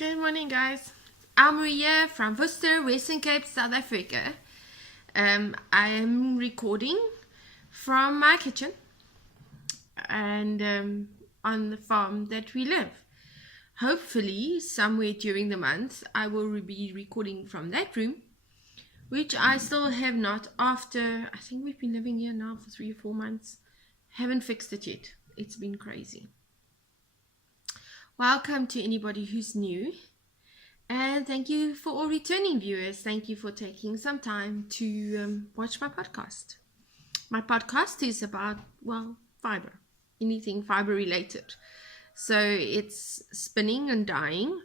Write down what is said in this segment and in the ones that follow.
Good morning, guys. Elmarie from Worcester, Western Cape, South Africa. I am recording from my kitchen and on the farm that we live. Hopefully, somewhere during the month, I will be recording from that room, which I still have not after, I think we've been living here now for 3 or 4 months. Haven't fixed it yet. It's been crazy. Welcome to anybody who's new, and thank you for all returning viewers. Thank you for taking some time to watch my podcast. My podcast is about, well, fibre, anything fibre related. So it's spinning and dyeing,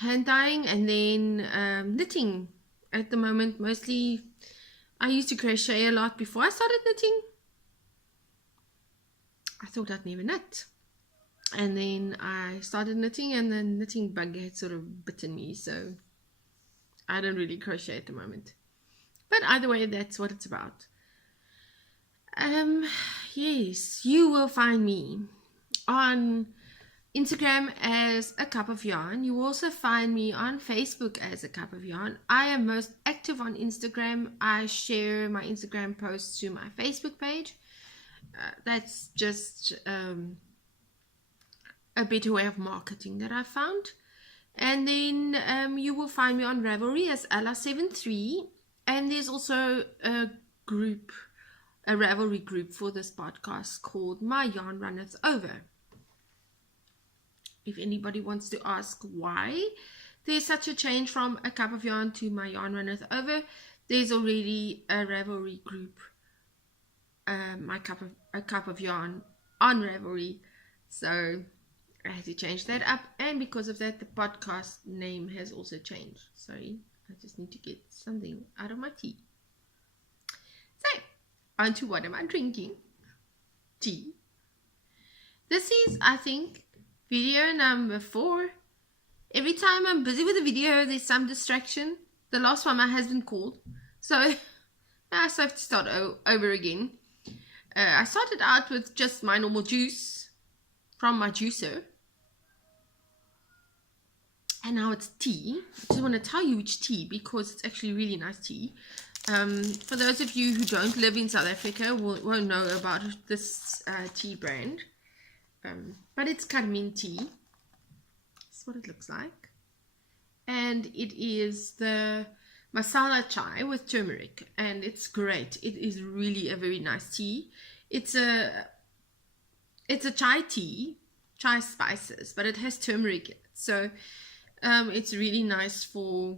hand dyeing, and then knitting. At the moment, mostly I used to crochet a lot before I started knitting. I thought I'd never knit. And then I started knitting, and the knitting bug had sort of bitten me, so I don't really crochet at the moment. But either way, that's what it's about. Yes, you will find me on Instagram as A Cup of Yarn. You will also find me on Facebook as A Cup of Yarn. I am most active on Instagram. I share my Instagram posts to my Facebook page. That's just a better way of marketing that I found. And then you will find me on Ravelry as Ella73, and there's also a Ravelry group for this podcast called My Yarn Runneth Over. If anybody wants to ask why there's such a change from A Cup of Yarn to My Yarn Runneth Over, there's already a Ravelry group, A Cup of Yarn on Ravelry, so I had to change that up, and because of that, the podcast name has also changed. Sorry, I just need to get something out of my tea. So, on to what am I drinking? Tea. This is, I think, video number 4. Every time I'm busy with a video, there's some distraction. The last one my husband called, so I have to start over again. I started out with just my normal juice from my juicer, and now it's tea. I just want to tell you which tea, because it's actually really nice tea. For those of you who don't live in South Africa, won't know about this tea brand, but it's cadmium tea. That's what it looks like, and it is the masala chai with turmeric, and it's great. It is really a very nice tea. It's a chai tea, chai spices, but it has turmeric in it. So it's really nice for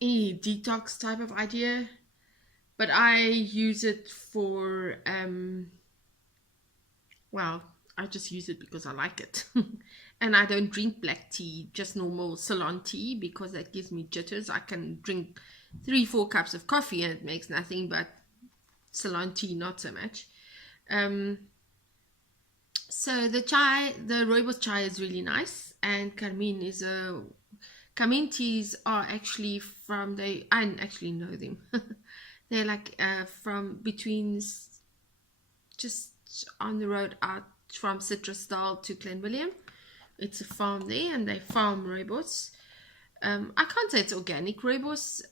any detox type of idea. But I use it for, well, I just use it because I like it. And I don't drink black tea, just normal Ceylon tea, because that gives me jitters. I can drink 3-4 cups of coffee and it makes nothing, but Ceylon tea, not so much. So the rooibos chai is really nice, and carmine teas are actually I didn't actually know them. They're like from between, just on the road out from Citrusdal to Glenwilliam. It's a farm there, and they farm rooibos. I can't say it's organic rooibos.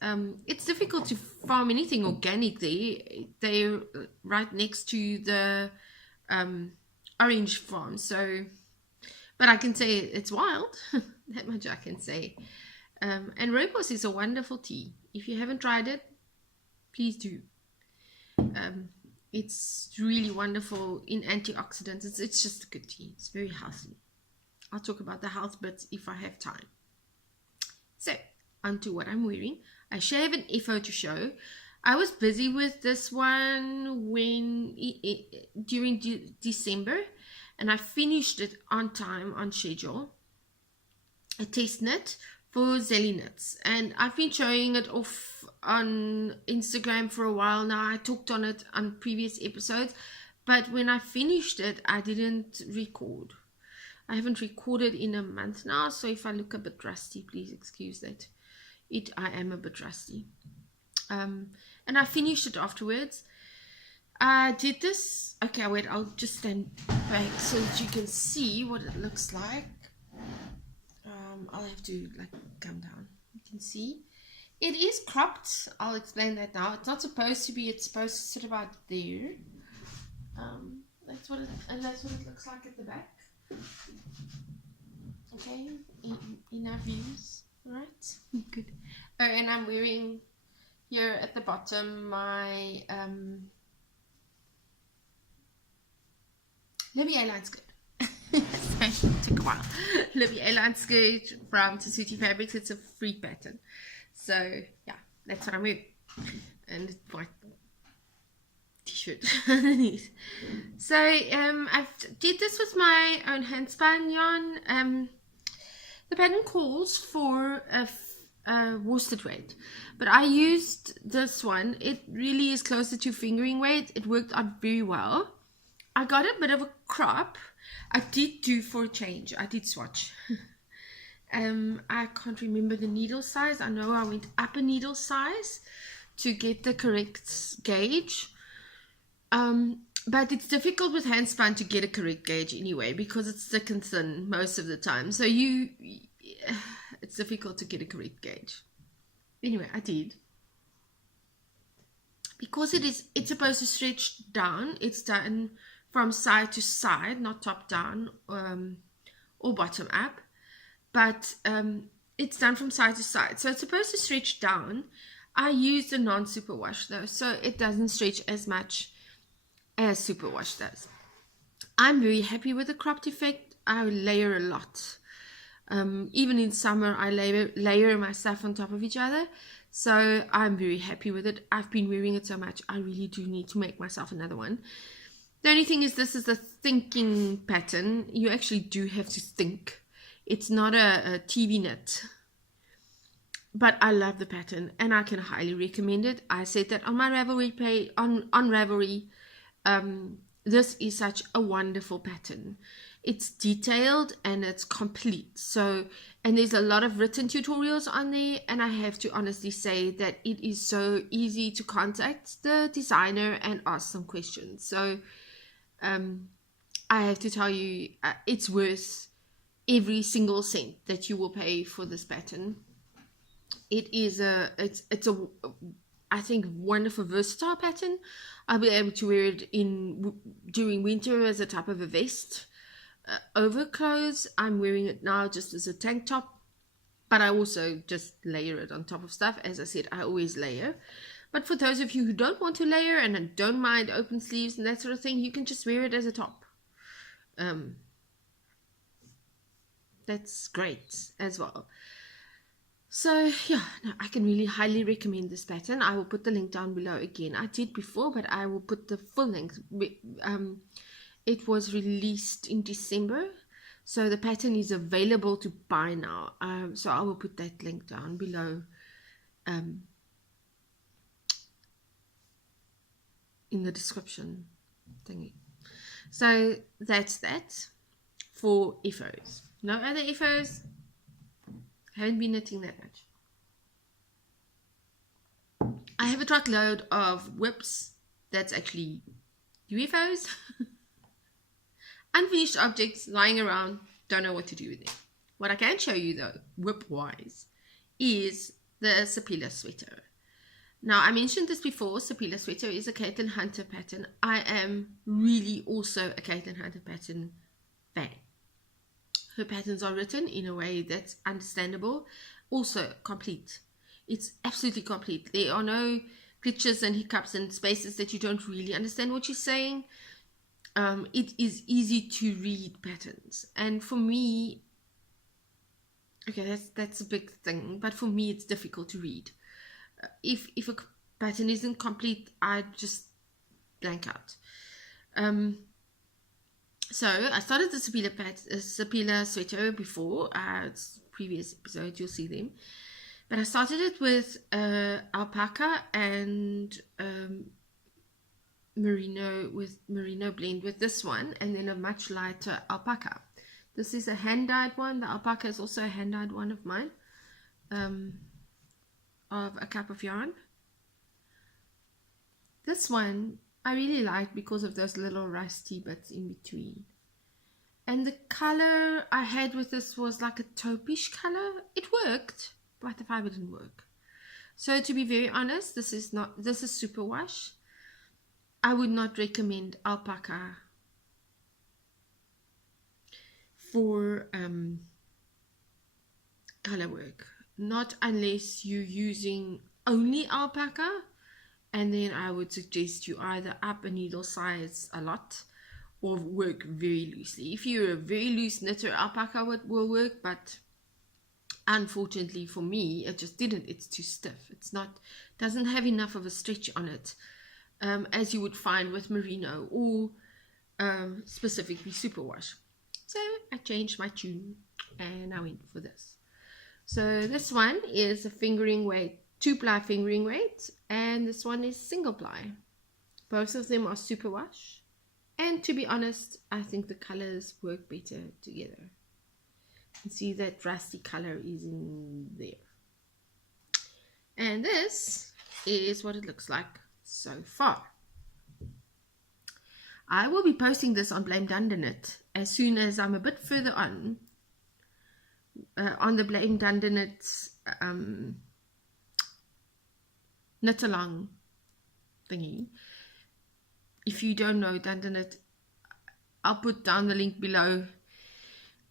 It's difficult to farm anything organic there. They're right next to the orange farm, so, but I can say it's wild. That much I can say. And rooibos is a wonderful tea. If you haven't tried it, please do. It's really wonderful in antioxidants. It's just a good tea. It's very healthy. I'll talk about the health bits if I have time. So, onto what I'm wearing. I should have an FO to show. I was busy with this one during December, and I finished it on time, on schedule. A test knit for Zelly Knits, and I've been showing it off on Instagram for a while now. I talked on it on previous episodes, but when I finished it, I didn't record. I haven't recorded in a month now, so if I look a bit rusty, please excuse that. I am a bit rusty. And I finished it afterwards. I did this. Okay, wait, I'll just stand back so that you can see what it looks like. I'll have to like come down. You can see it is cropped. I'll explain that now. It's not supposed to be. It's supposed to sit about there. That's what it looks like at the back. Okay, enough views, right? Good. Oh, and I'm wearing here at the bottom my Olivia line skirt. So it took a while. Olivia line skirt from Tessuti Fabrics. It's a free pattern. So yeah, that's what I'm wearing. And it's white t-shirt underneath. So I did this with my own handspun yarn. The pattern calls for a worsted weight, but I used this one. It really is closer to fingering weight. It worked out very well. I got a bit of a crop. I did do for a change. I did swatch. I can't remember the needle size. I know I went up a needle size to get the correct gauge. But it's difficult with handspun to get a correct gauge anyway, because it's thick and thin most of the time. So it's difficult to get a correct gauge. Anyway, I did. Because it's supposed to stretch down. It's done from side to side, not top down or bottom up. But it's done from side to side. So it's supposed to stretch down. I used a non-superwash though, so it doesn't stretch as much as superwash does. I'm very happy with the cropped effect. I layer a lot. Even in summer, I layer my stuff on top of each other. So I'm very happy with it. I've been wearing it so much. I really do need to make myself another one. The only thing is, this is a thinking pattern. You actually do have to think. It's not a TV knit. But I love the pattern and I can highly recommend it. I said that on my Ravelry page, on Ravelry. This is such a wonderful pattern. It's detailed and it's complete. So, and there's a lot of written tutorials on there, and I have to honestly say that it is so easy to contact the designer and ask some questions. So I have to tell you, it's worth every single cent that you will pay for this pattern. It is it's a I think wonderful versatile pattern. I'll be able to wear it during winter as a type of a vest over clothes. I'm wearing it now just as a tank top, but I also just layer it on top of stuff. As I said, I always layer. But for those of you who don't want to layer and don't mind open sleeves and that sort of thing, you can just wear it as a top. That's great as well. So yeah, no, I can really highly recommend this pattern. I will put the link down below again. I did before, but I will put the full link. It was released in December, so the pattern is available to buy now. So I will put that link down below in the description thingy. So that's that for FOs. No other FOs. Haven't been knitting that much. I have a truckload of whips. That's actually UFOs. Unfinished objects lying around. Don't know what to do with them. What I can show you though, whip-wise, is the Sapila sweater. Now, I mentioned this before. Sapila sweater is a Caitlin Hunter pattern. I am really also a Caitlin Hunter pattern fan. Her patterns are written in a way that's understandable, also complete. It's absolutely complete. There are no glitches and hiccups and spaces that you don't really understand what she's saying. It is easy to read patterns, and for me, okay, that's a big thing, but for me it's difficult to read. If a pattern isn't complete, I just blank out. So I started the Sapila sweater before. It's previous episode, you'll see them. But I started it with alpaca and merino blend with this one, and then a much lighter alpaca. This is a hand-dyed one. The alpaca is also a hand-dyed one of mine, of a cup of yarn. This one I really like because of those little rusty bits in between. And the color I had with this was like a taupish color. It worked, but the fiber didn't work. So to be very honest, this is superwash. I would not recommend alpaca for color work. Not unless you're using only alpaca, and then I would suggest you either up a needle size a lot or work very loosely. If you're a very loose knitter, alpaca will work, but unfortunately for me, it just didn't. It's too stiff. Doesn't have enough of a stretch on it, as you would find with merino or specifically superwash. So I changed my tune and I went for this. So this one is a fingering weight, 2-ply fingering weight, and this one is single ply. Both of them are superwash, and to be honest, I think the colors work better together. You can see that rusty color is in there. And this is what it looks like so far. I will be posting this on Blame Dunderknit as soon as I'm a bit further on the Blame Dunderknit knit along thingy. If you don't know Dunderknit, I'll put down the link below.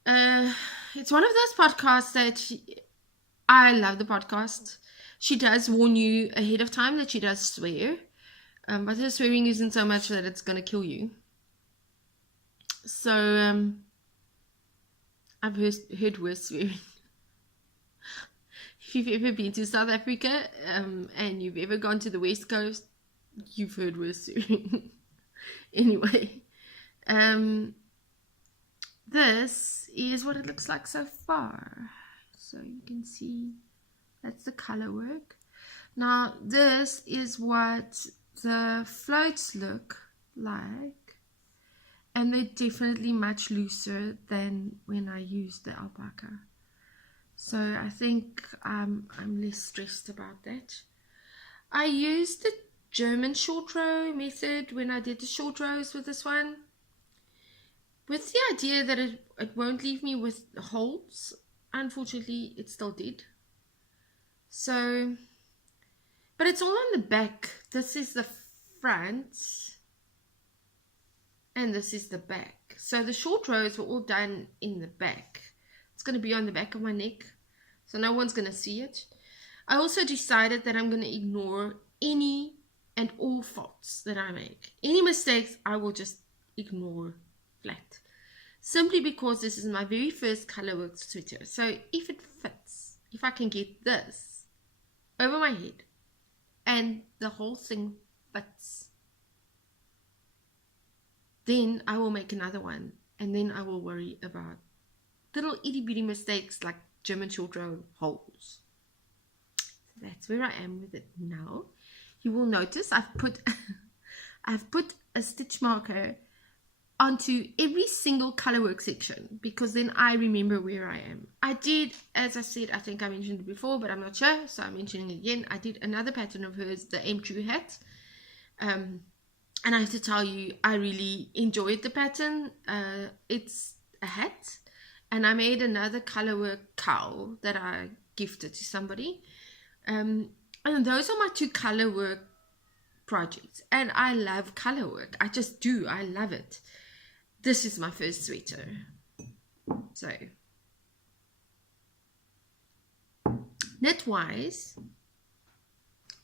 It's one of those podcasts that I love the podcast. She does warn you ahead of time that she does swear, but her swearing isn't so much that it's going to kill you. So I've heard worse swearing. If you've ever been to South Africa and you've ever gone to the West Coast, you've heard worse swearing. Anyway, this is what it looks like so far. So you can see that's the color work. Now this is what the floats look like, and they're definitely much looser than when I used the alpaca. So I think I'm less stressed about that. I used the German short row method when I did the short rows with this one, with the idea that it won't leave me with holes. Unfortunately, it still did. So, but it's all on the back. This is the front and this is the back. So the short rows were all done in the back. It's going to be on the back of my neck, so no one's going to see it. I also decided that I'm going to ignore any and all faults that I make. Any mistakes, I will just ignore flat. Simply because this is my very first colorwork sweater. So if it fits, if I can get this over my head and the whole thing fits, then I will make another one, and then I will worry about little itty bitty mistakes like German short row holes. So that's where I am with it now. You will notice I've put a stitch marker onto every single colorwork section, because then I remember where I am. I did, as I said, I think I mentioned it before, but I'm not sure, so I'm mentioning it again. I did another pattern of hers, the M True hat, and I have to tell you, I really enjoyed the pattern. It's a hat, and I made another colorwork cowl that I gifted to somebody, and those are my two colorwork projects, and I love colorwork. I just do. I love it. This is my first sweater. So, knit-wise,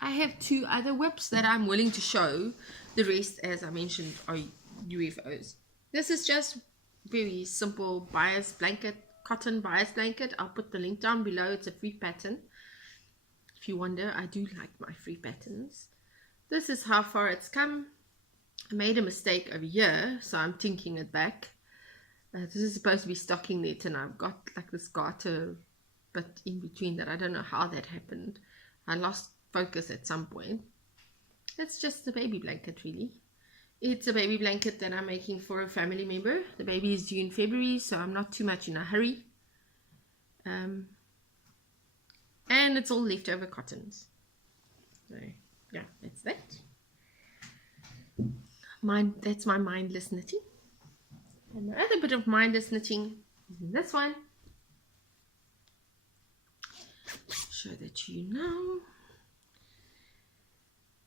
I have two other whips that I'm willing to show. The rest, as I mentioned, are UFOs. This is just very simple bias blanket, cotton bias blanket. I'll put the link down below. It's a free pattern. If you wonder, I do like my free patterns. This is how far it's come. I made a mistake over here, so I'm tinking it back. This is supposed to be stocking knit, and I've got like this garter bit in between that. I don't know how that happened. I lost focus at some point. It's just a baby blanket, really. It's a baby blanket that I'm making for a family member. The baby is due in February, so I'm not too much in a hurry. And it's all leftover cottons. So yeah, that's that. That's my mindless knitting. And the other bit of mindless knitting is in this one. Show that to you now.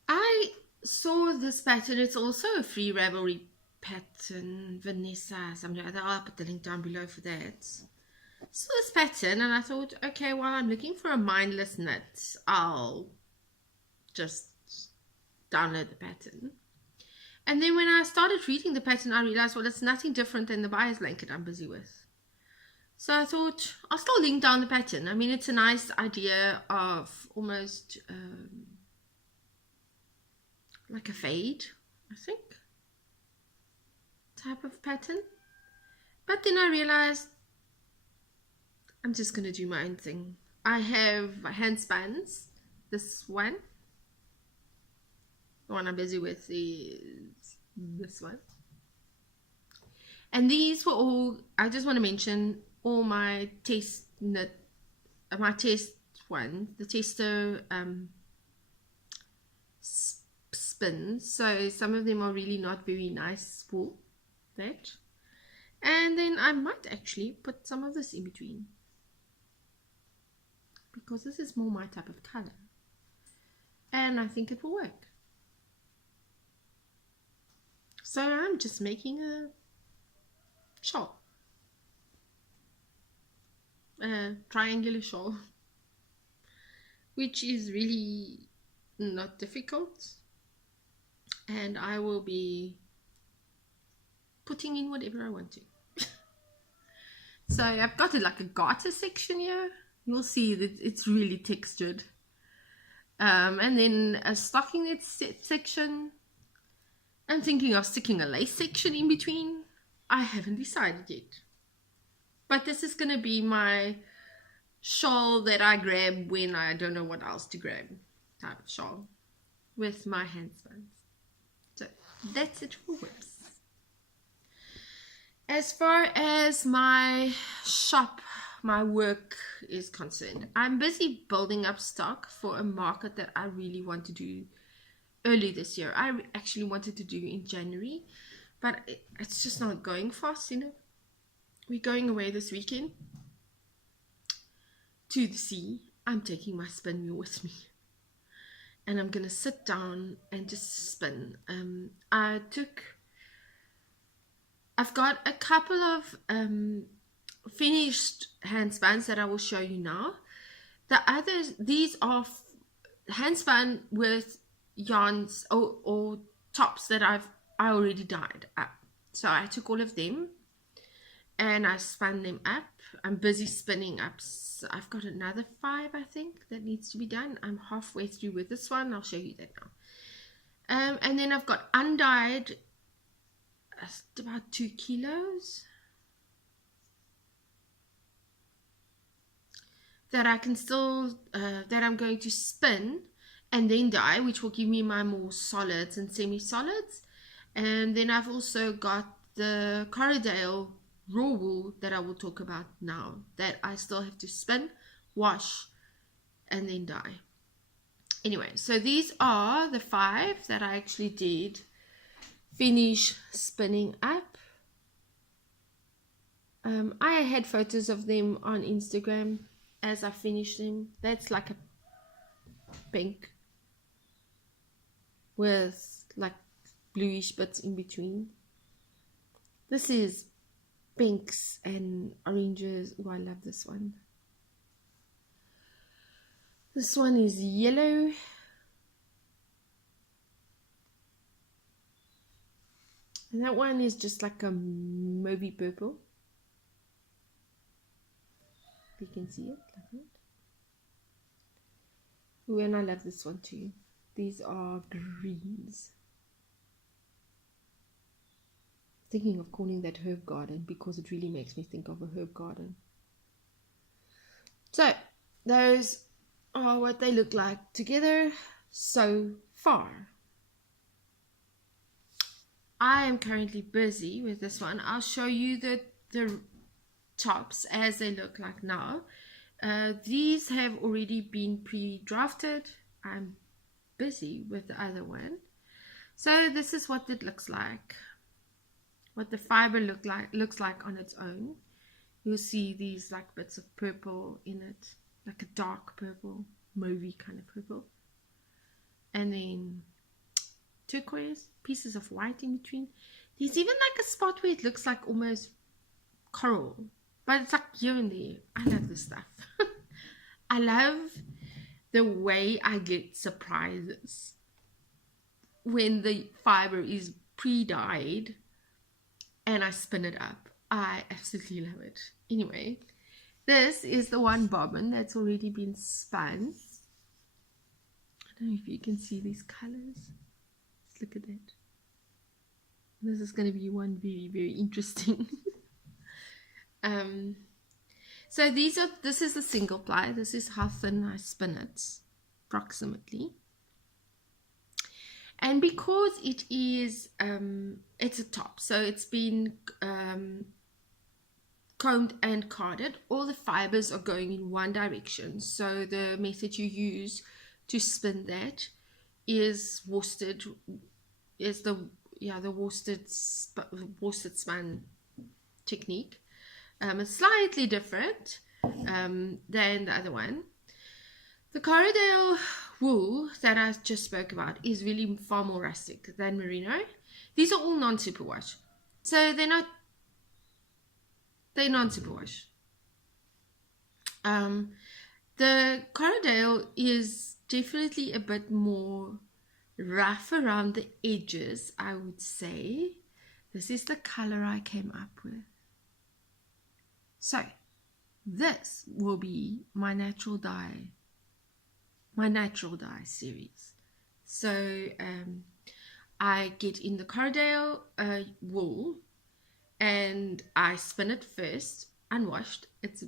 I saw this pattern. It's also a free Ravelry pattern. Vanessa, something like that. I'll put the link down below for that. So this pattern, and I thought, okay, while I'm looking for a mindless knit, I'll just download the pattern. And then when I started reading the pattern, I realized, well, it's nothing different than the buyer's blanket I'm busy with. So I thought, I'll still link down the pattern. I mean, it's a nice idea of almost like a fade, I think, type of pattern. But then I realized I'm just going to do my own thing. I have hand spans. This one. The one I'm busy with is this one. And these were all, I just want to mention, all my test knit, my test one, the tester spins. So some of them are really not very nice wool. That. And then I might actually put some of this in between, because this is more my type of color. And I think it will work. So I'm just making a shawl. A triangular shawl. Which is really not difficult. And I will be putting in whatever I want to. So I've got like a garter section here. You'll see that it's really textured. And then a stocking knit section. I'm thinking of sticking a lace section in between. I haven't decided yet. But this is going to be my shawl that I grab when I don't know what else to grab. Type of shawl. With my hand spans. So that's it for whips. As far as my shop, my work is concerned, I'm busy building up stock for a market that I really want to do early this year. I actually wanted to do in January, but it's just not going fast, you know. We're going away this weekend to the sea. I'm taking my spin wheel with me, and I'm gonna sit down and just spin. I've got a couple of finished hand spans that I will show you now. The others, these are hand spun with yarns or tops that I already dyed up. So I took all of them and I spun them up. I'm busy spinning up. So I've got another 5, I think, that needs to be done. I'm halfway through with this one. I'll show you that now. And then I've got undyed, about 2 kilos. That I can still, that I'm going to spin and then dye, which will give me my more solids and semi-solids. And then I've also got the Corriedale raw wool that I will talk about now, that I still have to spin, wash, and then dye. Anyway, so these are the 5 that I actually did finish spinning up. I had photos of them on Instagram as I finished them. That's like a pink with like bluish bits in between. This is pinks and oranges. Oh, I love this one. This one is yellow. And that one is just like a mauvey purple. You can see it like that. Ooh, and I love this one too. These are greens. Thinking of calling that herb garden because it really makes me think of a herb garden. So those are what they look like together so far. I am currently busy with this one. I'll show you the tops as they look like now. These have already been pre-drafted. I'm busy with the other one. So this is what it looks like. what the fiber looks like on its own. You'll see these like bits of purple in it, like a dark purple, mauvey kind of purple, and then turquoise, pieces of white in between. There's even like a spot where it looks like almost coral, but it's like here and there. I love this stuff. I love the way I get surprises when the fiber is pre-dyed and I spin it up. I absolutely love it. Anyway, this is the one bobbin that's already been spun. I don't know if you can see these colors. Let's look at that. This is going to be one very, very interesting. So this is a single ply. This is how thin I spin it, approximately. And because it is, it's a top, so it's been combed and carded, all the fibers are going in one direction. So the method you use to spin that is worsted, is the worsted spun technique. It's slightly different than the other one. The Corriedale wool that I just spoke about is really far more rustic than merino. These are all non-superwash, so they're non-superwash. The Corriedale is definitely a bit more rough around the edges, I would say. This is the color I came up with. So this will be my natural dye series. So I get in the Corriedale wool and I spin it first, unwashed. It's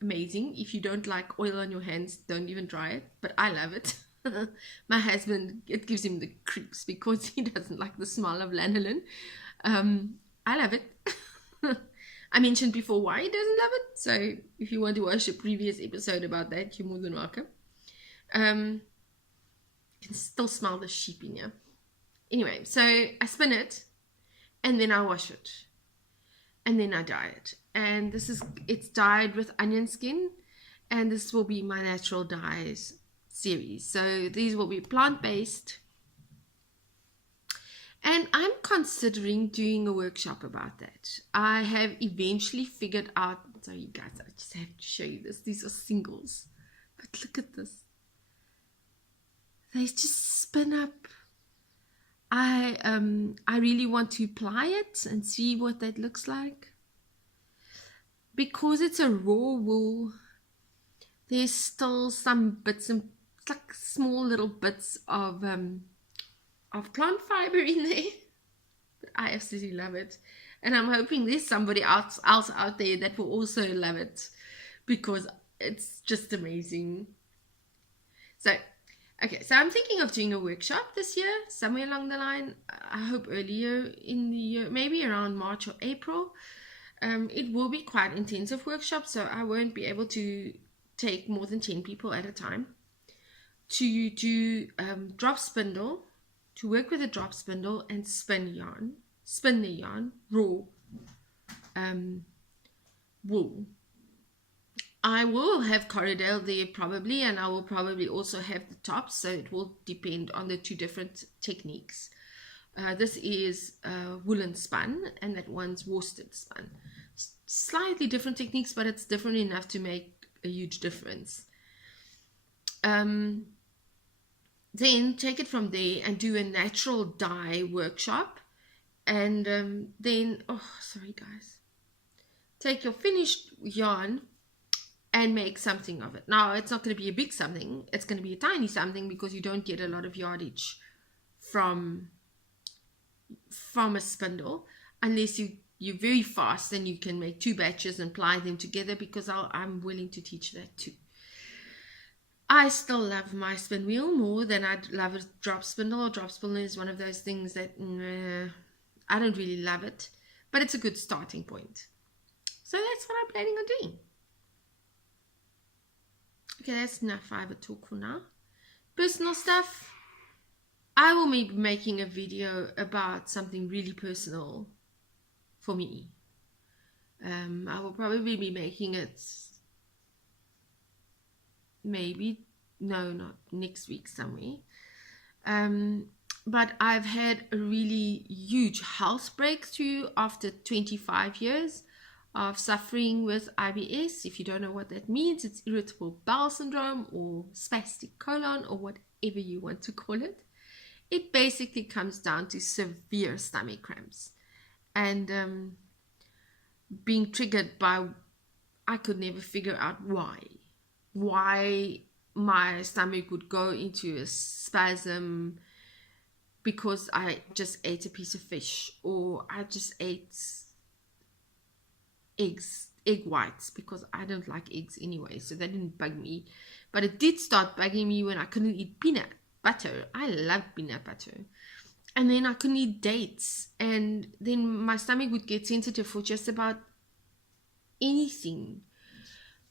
amazing. If you don't like oil on your hands, don't even try it, but I love it. My husband, it gives him the creeps because he doesn't like the smell of lanolin. I love it. I mentioned before why he doesn't love it, so if you want to watch a previous episode about that, you're more than welcome. You can still smell the sheep in here. Anyway, so I spin it and then I wash it and then I dye it, and it's dyed with onion skin, and this will be my natural dyes series. So these will be plant-based, and I'm considering doing a workshop about that. I have eventually figured out, sorry you guys, I just have to show you this. These are singles, but look at this. They just spin up. I really want to ply it and see what that looks like. Because it's a raw wool, there's still some bits and like small little bits of plant fiber in there. But I absolutely love it, and I'm hoping there's somebody else out there that will also love it, because it's just amazing. So okay, so I'm thinking of doing a workshop this year, somewhere along the line. I hope earlier in the year, maybe around March or April. It will be quite intensive workshop, so I won't be able to take more than 10 people at a time. To do drop spindle, to work with a drop spindle and spin the yarn, raw wool. I will have Corriedale there probably, and I will probably also have the tops, so it will depend on the two different techniques. This is woolen spun, and that one's worsted spun. Slightly different techniques, but it's different enough to make a huge difference. Then take it from there and do a natural dye workshop, and then, oh sorry guys, take your finished yarn and make something of it. Now it's not going to be a big something, it's going to be a tiny something, because you don't get a lot of yardage from a spindle unless you're very fast and you can make 2 batches and ply them together, because I'm willing to teach that too. I still love my spin wheel more than I'd love a drop spindle. Drop spindle is one of those things that I don't really love it, but it's a good starting point. So that's what I'm planning on doing. Okay, that's enough fiber talk for now. Personal stuff, I will be making a video about something really personal for me. I will probably be making it maybe, no, not next week somewhere. But I've had a really huge health breakthrough after 25 years of suffering with IBS. If you don't know what that means, it's irritable bowel syndrome or spastic colon or whatever you want to call it. It basically comes down to severe stomach cramps and being triggered by, I could never figure out why my stomach would go into a spasm because I just ate a piece of fish, or I just ate egg whites, because I don't like eggs anyway, so that didn't bug me. But it did start bugging me when I couldn't eat peanut butter. I love peanut butter. And then I couldn't eat dates, and then my stomach would get sensitive for just about anything.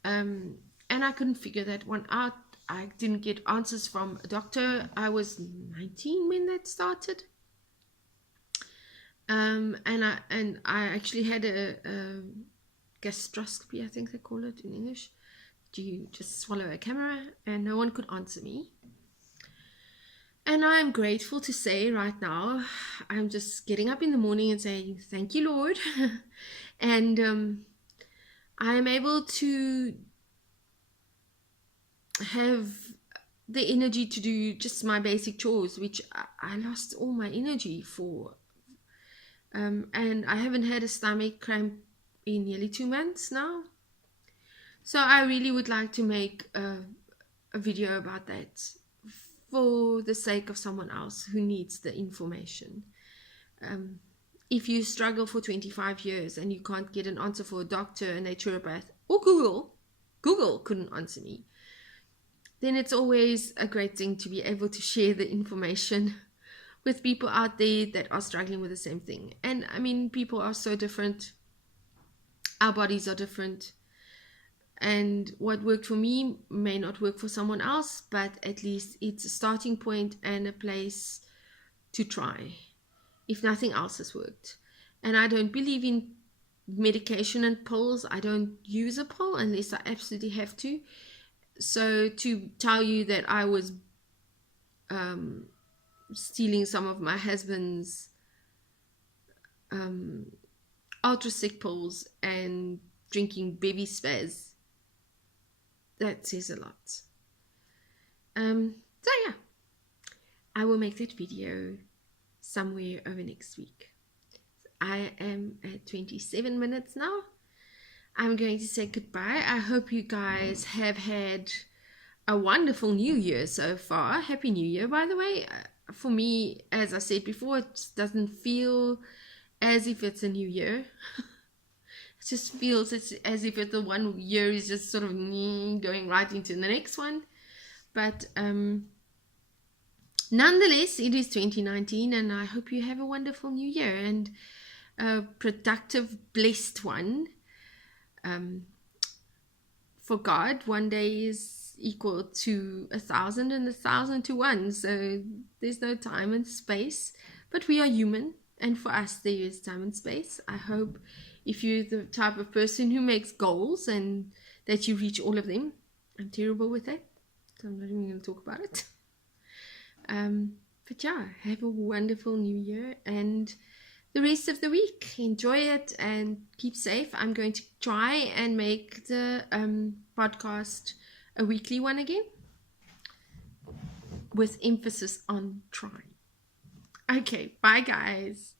And I couldn't figure that one out. I didn't get answers from a doctor. I was 19 when that started. And I actually had a gastroscopy, I think they call it in English. You just swallow a camera, and no one could answer me. And I'm grateful to say right now, I'm just getting up in the morning and saying, thank you, Lord. And I am able to have the energy to do just my basic chores, which I lost all my energy for. And I haven't had a stomach cramp in nearly 2 months now. So I really would like to make a video about that for the sake of someone else who needs the information. If you struggle for 25 years and you can't get an answer for a doctor, a naturopath, or Google couldn't answer me, then it's always a great thing to be able to share the information with people out there that are struggling with the same thing. And I mean, people are so different. Our bodies are different. And what worked for me may not work for someone else, but at least it's a starting point and a place to try, if nothing else has worked. And I don't believe in medication and pills. I don't use a pill unless I absolutely have to. So to tell you that I was stealing some of my husband's ultra sick pills and drinking baby spaz, that says a lot. So yeah, I will make that video somewhere over next week. I am at 27 minutes now. I'm going to say goodbye. I hope you guys have had a wonderful new year so far. Happy New Year, by the way. For me, as I said before, it doesn't feel as if it's a new year. It just feels as if the 1 year is just sort of going right into the next one. But nonetheless, it is 2019, and I hope you have a wonderful new year and a productive, blessed one. For God, 1 day is equal to 1,000 and 1,000 to 1. So there's no time and space, but we are human, and for us there is time and space. I hope if you're the type of person who makes goals and that you reach all of them. I'm terrible with that, so I'm not even going to talk about it. But yeah, have a wonderful new year and the rest of the week. Enjoy it and keep safe. I'm going to try and make the podcast a weekly one again, with emphasis on trying. Okay, bye guys.